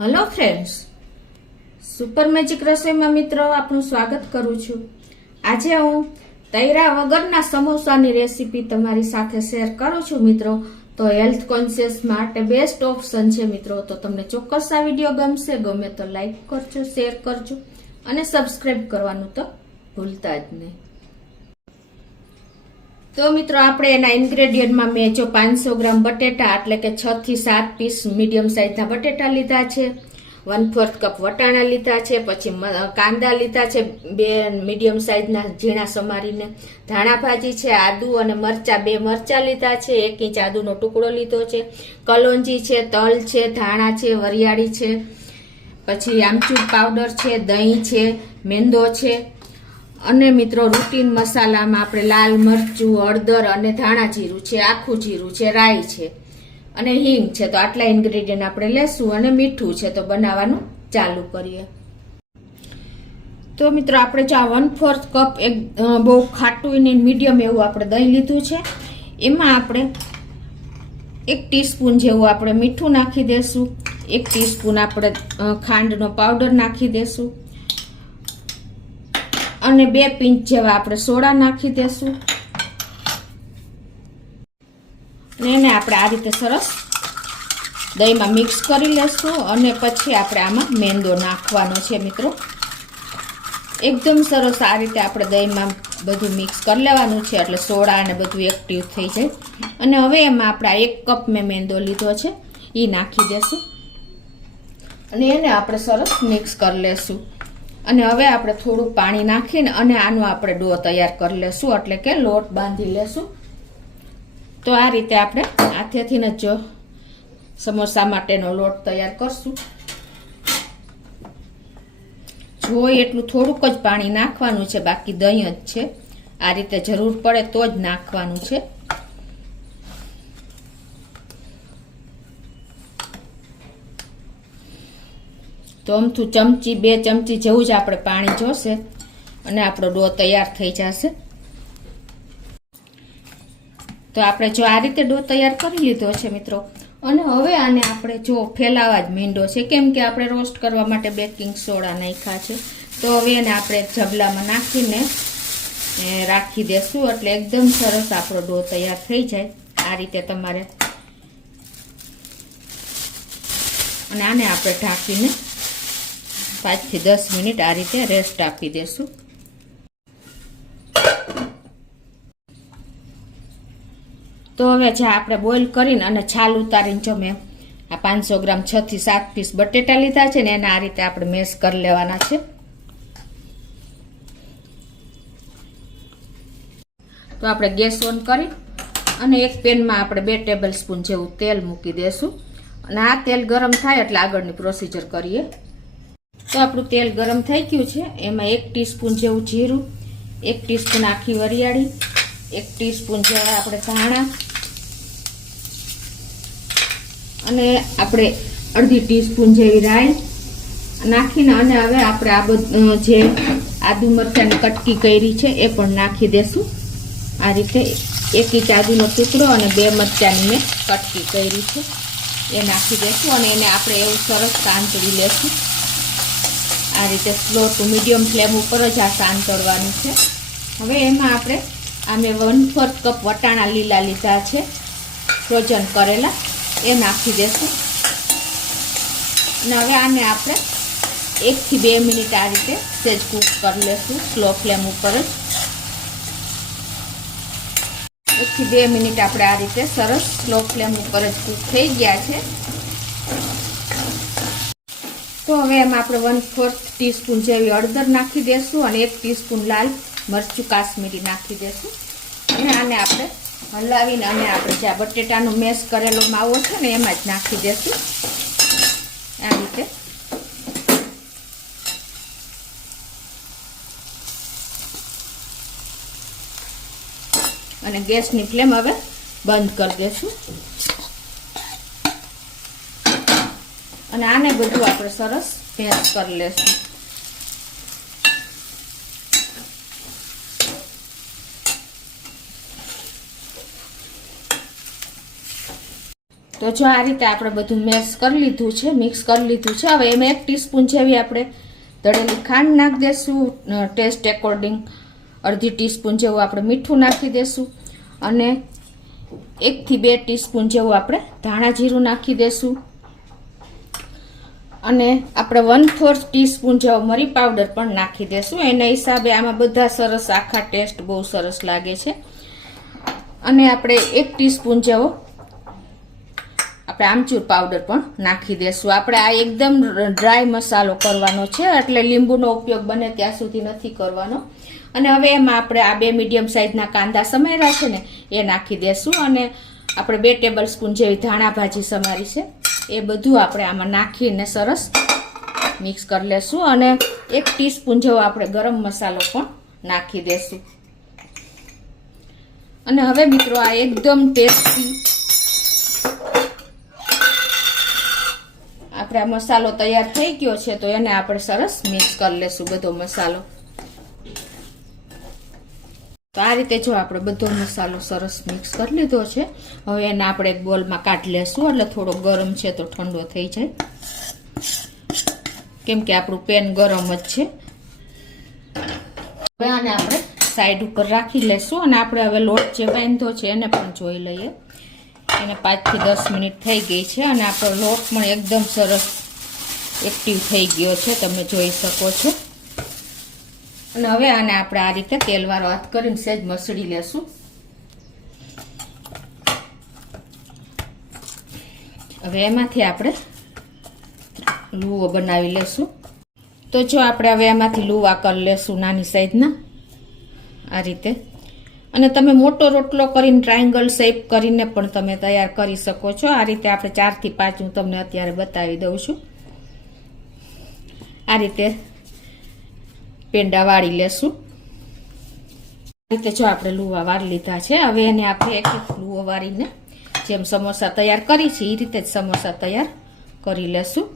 Hello friends, super magic રસોઈમાં મિત્રો આપનું સ્વાગત કરું છું। આજે હું તૈરા વગરના સમોસાની રેસીપી તમારી સાથે શેર કરું છું મિત્રો। તો હેલ્થ કોન્શિયસ માટે બેસ્ટ ઓપ્શન છે મિત્રો। તો તમને ચોક્કસ આ વિડીયો ગમશે, ગમે તો લાઈક કરજો, શેર કરજો અને સબસ્ક્રાઇબ કરવાનું તો ભૂલતા જ નહીં। તો મિત્રો આપણે એના ઇન્ગ્રેડિયન્ટમાં મેં જો 500 ગ્રામ બટેટા એટલે કે 6 થી 7 પીસ મીડિયમ સાઇઝના બટેટા લીધા છે, 1/4 કપ વટાણા લીધા છે, પછી કાંદા લીધા છે 2 મીડિયમ સાઇઝના ઝીણા સમારીને, ધાણા ભાજી છે, આદુ અને મરચા 2 મરચા લીધા છે, 1 ઇંચ આદુનો ટુકડો લીધો છે, કલોંજી છે, તલ છે, ધાણા છે, વરિયાળી છે, પછી આમચૂર પાવડર છે, દહીં છે, મેંદો છે અને મિત્રો રૂટીન મસાલામાં આપણે લાલ મરચું, હળદર અને ધાણા જીરું છે, આખું જીરું છે, રાઈ છે અને હિંગ છે। તો આટલા ઇન્ગ્રેડિયન્ટ આપણે લેશું અને મીઠું છે। તો બનાવવાનું ચાલુ કરીએ। તો મિત્રો આપણે જો 1/4 કપ એક બહુ ખાટું ને મીડિયમ એવું આપણે દહીં લીધું છે, એમાં આપણે 1 ટીસ્પૂન જેવું આપણે મીઠું નાખી દેશું, 1 ટીસ્પૂન આપણે ખાંડનો પાવડર નાખી દેશું અને 2 પિંચ જેવા આપણે સોડા નાખી દેશું અને એને આપણે આ રીતે સરસ દહીંમાં મિક્સ કરી લેશું અને પછી આપણે આમાં મેંદો નાખવાનો છે મિત્રો। એકદમ સરસ આ રીતે આપણે દહીંમાં બધું મિક્સ કરી લેવાનું છે એટલે સોડા અને બધું એક્ટિવ થઈ જાય। અને હવે એમાં આપણે 1 કપ મેં મેંદો લીધો છે એ નાખી દેશું અને એને આપણે સરસ મિક્સ કરી લેશું અને હવે આપણે થોડું પાણી નાખીને અને આનો આપણે ડો તૈયાર કરી લેશું એટલે કે લોટ બાંધી લેશું। તો આ રીતે આપણે હાથેથી જ જો સમોસા માટેનો લોટ તૈયાર કરશું। જોઈએ એટલું થોડુંક જ પાણી નાખવાનું છે, બાકી દહીં જ છે, આ રીતે જરૂર પડે તો જ નાખવાનું છે। તો અમથું ચમચી 2 ચમચી જેવું જ આપણે પાણી જોશે અને આપણો ડો તૈયાર થઈ જશે। તો આપણે જો આ રીતે ડો તૈયાર કરી લીધો છે મિત્રો અને હવે આને આપણે જો ફેલાવા જ મીંડો છે, કેમ કે આપણે રોસ્ટ કરવા માટે બેકિંગ સોડા નાખ્યા છે। તો હવે એને આપણે જબલામાં નાખીને રાખી દેશું એટલે એકદમ સરસ આપણો ડો તૈયાર થઈ જાય આ રીતે તમારે। અને આને આપણે ઢાંકીને 5 થી 10 મિનિટ આ રીતે રેસ્ટ આપી દેશું। તો હવે જે આપણે બોઇલ કરીને અને છાલ ઉતારીને જો મેં આ 500 ગ્રામ 6 થી 7 પીસ બટેટા લીધા છે ને એને આ રીતે આપણે મેશ કરી લેવાના છે। તો આપણે ગેસ ઓન કરી અને એક પેનમાં આપણે 2 ટેબલ સ્પૂન જેવું તેલ મૂકી દેશું અને આ તેલ ગરમ થાય એટલે આગળની પ્રોસીજર કરીએ। તો આપણું તેલ ગરમ થઈ ગયું છે, એમાં 1 ટીસ્પૂન જેવું જીરું, 1 ટીસ્પૂન આખી વરિયાળી, 1 ટીસ્પૂન જેવા આપણે ધાણા અને આપણે અડધી ટીસ્પૂન જેવી રાઈ નાખીને અને હવે આપણે આ બધું જે આદુ મરચાંની કટકી કરી છે એ પણ નાખી દેશું। આ રીતે 1 ઇંચ આદુનો ટુકડો અને 2 મરચાંની મેં કટકી કરી છે એ નાખી દેશું અને એને આપણે એવું સરસ સાંતળી લેશું। આ રીતે સ્લો ટુ મીડિયમ ફ્લેમ ઉપર જ આ સાંતળવાનું છે। હવે એમાં આપણે આ મેં 1/4 કપ વટાણા લીલા લીધા છે ફ્રોઝન કરેલા એ નાખી દેશું અને હવે આને આપણે 1 થી 2 મિનિટ આ રીતે સેજ કૂક કરી લેશું સ્લો ફ્લેમ ઉપર જ। 1 થી 2 મિનિટ આપણે આ રીતે સરસ સ્લો ફ્લેમ ઉપર જ કૂક થઈ ગયા છે। તો હવે એમાં આપણે 1/4 ટીસ્પૂન જેવી હળદર નાખી દેશું અને 1 ટીસ્પૂન લાલ મરચું કાશ્મીરી નાખી દેશું અને આને આપણે હલાવીને અને આપણે જે બટેટાનો મેશ કરેલો માવો છે ને એમાં જ નાખી દેશું આ રીતે। અને ગેસની ફ્લેમ હવે બંધ કરી દેશું અને આને બધું આપણે સરસ મેશ કરી લેશું। તો જો આ રીતે આપણે બધું મેશ કરી લીધું છે, મિક્સ કરી લીધું છે. હવે એમાં 1 ટીસ્પૂન જેવી આપણે દળેલી ખાંડ નાખી દેશું, ટેસ્ટ એકોર્ડિંગ. અડધી ટીસ્પૂન જેવું આપણે મીઠું નાખી દેશું અને 1 થી 2 ટીસ્પૂન જેવું આપણે ધાણા જીરું નાખી દેશું અને આપણે 1/4 ટીસ્પૂન જેવો મરી પાવડર પણ નાખી દેશું. એના હિસાબે આમાં બધા સરસ આખા ટેસ્ટ બહુ સરસ લાગે છે. અને આપણે 1 ટીસ્પૂન જેવો આપણે આમચૂર પાવડર પણ નાખી દેશું. આપણે આ એકદમ ડ્રાય મસાલો કરવાનો છે, એટલે લીંબુનો ઉપયોગ બને ત્યાં સુધી નથી કરવાનો. અને હવે એમાં આપણે આ 2 મીડિયમ સાઇઝના કાંદા સમાર્યા છે ને એ નાખી દેશું અને આપણે 2 ટેબલ સ્પૂન જેવી ધાણા ભાજી સમારી છે એ બધું આપણે આમાં નાખીને સરસ મિક્સ કરી લેશું અને 1 ટીસ્પૂન જેવો આપણે ગરમ મસાલો પણ નાખી દેશું. અને હવે મિત્રો આ એકદમ ટેસ્ટી આપણે આ મસાલો તૈયાર થઈ ગયો છે, તો એને આપણે સરસ મિક્સ કરી લેશું બધો મસાલો. તો આ રીતે જો આપણે બધો મસાલો સરસ મિક્સ કરી લીધો છે. હવે એને આપણે એક બોલમાં કાઢી લેશું, એટલે થોડો ગરમ છે તો ઠંડો થઈ જાય, કેમ કે આપણું પેન ગરમ જ છે. હવે આને આપણે સાઈડ ઉપર રાખી લેશું અને આપણે હવે લોટ જે બાંધ્યો છે એને પણ જોઈ લઈએ. એને 5 થી 10 મિનિટ થઈ ગઈ છે અને આપણો લોટ પણ એકદમ સરસ એક્ટિવ થઈ ગયો છે, તમે જોઈ શકો છો. અને હવે આને આપણે આ રીતે તેલવાળો હાથ કરીને સહેજ મસળી લેશું. હવે એમાંથી આપણે લુવો બનાવી લેશું. તો જો આપણે હવે એમાંથી લુવા કરી લેશું નાની સાઈઝના આ રીતે. અને તમે મોટો રોટલો કરીને ટ્રાયંગલ શેપ કરીને પણ તમે તૈયાર કરી શકો છો. આ રીતે આપણે 4 થી 5 હું તમને અત્યારે બતાવી દઉં છું. આ રીતે પેંડા વાળી લેશું. આ રીતે જો આપણે લુવા વાળી લીધા છે. હવે એને આપણે એક એક લુવો વાળીને જેમ સમોસા તૈયાર કરી છે એ રીતે જ સમોસા તૈયાર કરી લેશું.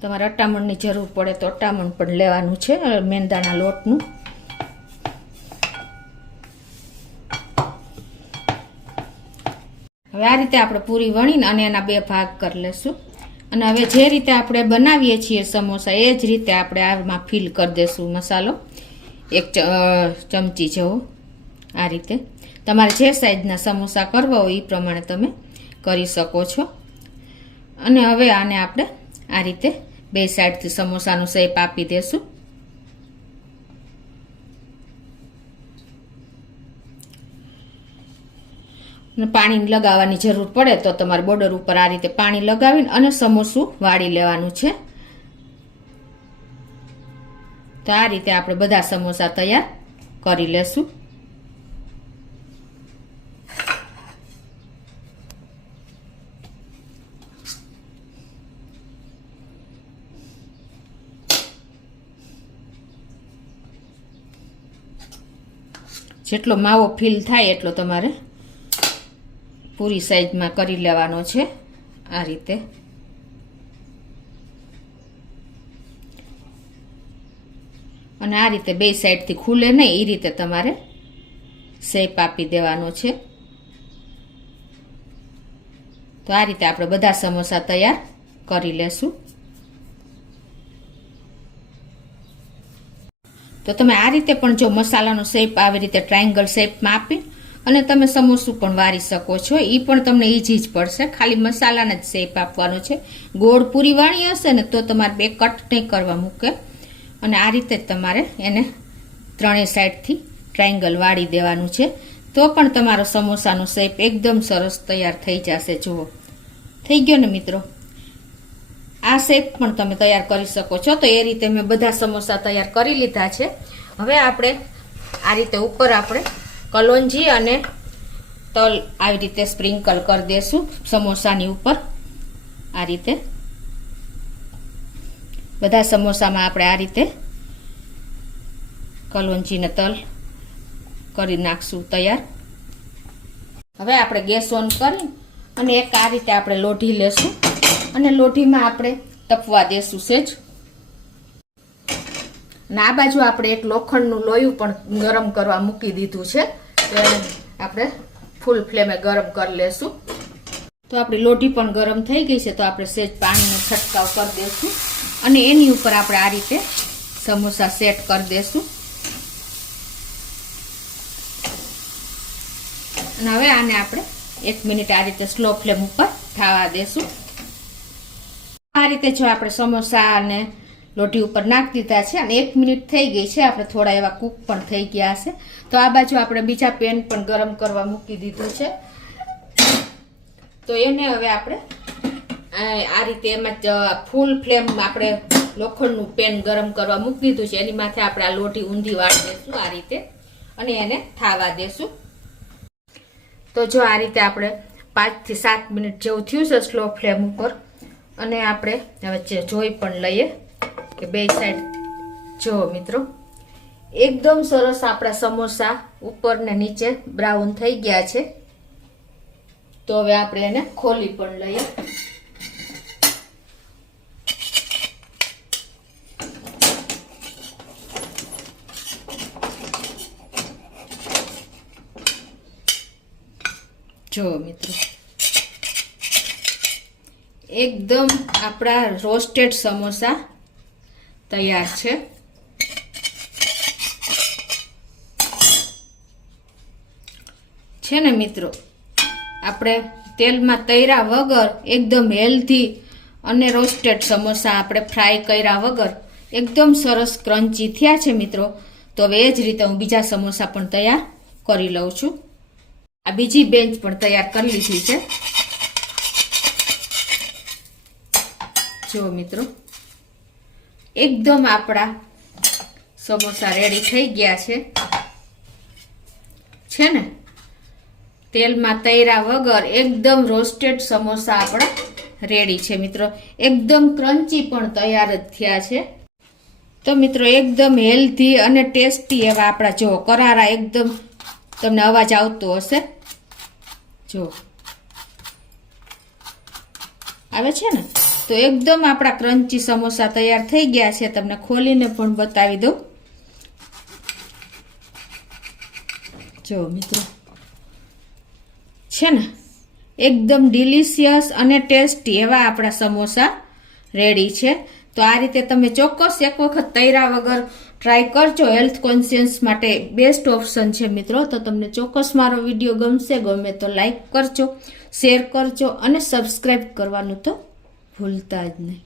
તમારે અટામણની જરૂર પડે તો અટામણ પણ લેવાનું છે, મેંદાના લોટનું. હવે આ રીતે આપણે પૂરી વણીને અને એના 2 ભાગ કરી લેશું. અને હવે જે રીતે આપણે બનાવીએ છીએ સમોસા એ જ રીતે આપણે આમાં ફિલ કરી દેશું મસાલો, 1 ચમચી જેવો. આ રીતે તમારે જે સાઈઝના સમોસા કરવા હોય એ પ્રમાણે તમે કરી શકો છો. અને હવે આને આપણે આ રીતે 2 સાઈડથી સમોસાનો શેપ આપી દેશું. પાણી લગાવવાની જરૂર પડે તો તમારે બોર્ડર ઉપર આ રીતે પાણી લગાવીને અને સમોસું વાળી લેવાનું છે. તો આ રીતે આપણે બધા સમોસા તૈયાર કરી લેશું. જેટલો માવો ફીલ થાય એટલો તમારે પૂરી સાઈઝમાં કરી લેવાનો છે આ રીતે. અને આ રીતે 2 સાઈડથી ખુલે નહીં એ રીતે તમારે શેપ આપી દેવાનો છે. તો આ રીતે આપણે બધા સમોસા તૈયાર કરી લેશું. તો તમે આ રીતે પણ જો મસાલાનો શેપ આવી રીતે ટ્રાયંગલ શેપમાં આપી અને તમે સમોસું પણ વારી શકો છો. એ પણ તમને ઈઝી જ પડશે, ખાલી મસાલાને જ શેપ આપવાનો છે. ગોળ પૂરી વાળી હશે ને તો તમારે 2 કટ નહીં કરવા મૂકે. અને આ રીતે જ તમારે એને 3 સાઈડથી ટ્રાયંગલ વાળી દેવાનું છે. તો પણ તમારો સમોસાનો શેપ એકદમ સરસ તૈયાર થઈ જશે. જુઓ થઈ ગયો ને મિત્રો. આ શેપ પણ તમે તૈયાર કરી શકો છો. તો એ રીતે મેં બધા સમોસા તૈયાર કરી લીધા છે. હવે આપણે આ રીતે ઉપર આપણે કલોંજી અને તલ આવી રીતે સ્પ્રિંકલ કરી દેશું સમોસાની ઉપર. આ રીતે બધા સમોસામાં આપણે આ રીતે કલોંજી ને તલ કરી નાખશું તૈયાર. હવે આપણે ગેસ ઓન કરી અને એક આ રીતે આપણે લોઢી લેશું અને લોઢીમાં આપણે તપવા દેશું સેજ. અને આ બાજુ આપણે એક લોખંડનું લોયું પણ ગરમ કરવા મૂકી દીધું છે. તો એને આપણે ફૂલ ફ્લેમે ગરમ કરી લેશું. તો આપણી લોઢી પણ ગરમ થઈ ગઈ છે, તો આપણે સહેજ પાણીનો છંટકાવ કરી દઈશું અને એની ઉપર આપણે આ રીતે સમોસા સેટ કરી દઈશું. અને હવે આને આપણે 1 મિનિટ આ રીતે સ્લો ફ્લેમ ઉપર થવા દેશું. આ રીતે જો આપણે સમોસા અને લોઢી ઉપર નાખી દીધા છે અને 1 મિનિટ થઈ ગઈ છે. આપણે થોડા એવા કૂક પણ થઈ ગયા છે. તો આ બાજુ આપણે બીજા પેન પણ ગરમ કરવા મૂકી દીધું છે. તો એને હવે આપણે આ રીતે એમાં ફૂલ ફ્લેમ આપણે લોખંડનું પેન ગરમ કરવા મૂકી દીધું છે. એની માથે આપણે આ લોઢી ઊંધી વાળી દઈશું આ રીતે અને એને થાવા દેશું. તો જો આ રીતે આપણે 5 થી 7 મિનિટ જેવું થયું છે સ્લો ફ્લેમ ઉપર. અને આપણે હવે જોઈ પણ લઈએ કે બે સાઈડ જો મિત્રો એકદમ સરસ આપણા સમોસા ઉપર ને નીચે બ્રાઉન થઈ ગયા છે. તો હવે આપણે એને ખોલી પણ લઈએ. જો મિત્રો એકદમ આપણા રોસ્ટેડ સમોસા તૈયાર છે ને મિત્રો. આપણે તેલમાં તળ્યા વગર એકદમ હેલ્ધી અને રોસ્ટેડ સમોસા આપણે ફ્રાય કર્યા વગર એકદમ સરસ ક્રન્ચી થયા છે મિત્રો. તો હવે એ જ રીતે હું બીજા સમોસા પણ તૈયાર કરી લઉં છું. આ બીજી બેન્ચ પણ તૈયાર કરી લીધી છે. જો મિત્રો એકદમ આપણા સમોસા રેડી થઈ ગયા છે ને. તેલમાં તળ્યા વગર એકદમ રોસ્ટેડ સમોસા આપણા રેડી છે મિત્રો. એકદમ ક્રન્ચી પણ તૈયાર જ થયા છે. તો મિત્રો એકદમ હેલ્ધી અને ટેસ્ટી એવા આપણા જો કરારા એકદમ તમને અવાજ આવતો હશે. જો આવે છે ને. તો એકદમ આપણા ક્રન્ચી સમોસા તૈયાર થઈ ગયા છે. તમને ખોલીને પણ બતાવી દઉં. જો મિત્રો છે ને એકદમ ડિલિશિયસ અને ટેસ્ટી એવા આપણા સમોસા રેડી છે. તો આ રીતે તમે ચોક્કસ એક વખત તળ્યા વગર ટ્રાય કરજો. હેલ્થ કોન્શિયસ માટે બેસ્ટ ઓપ્શન છે મિત્રો. તો તમને ચોક્કસ મારો વિડીયો ગમે તો લાઈક કરજો, શેર કરજો અને સબસ્ક્રાઈબ કરવાનું તો ભૂલતા જ નહીં.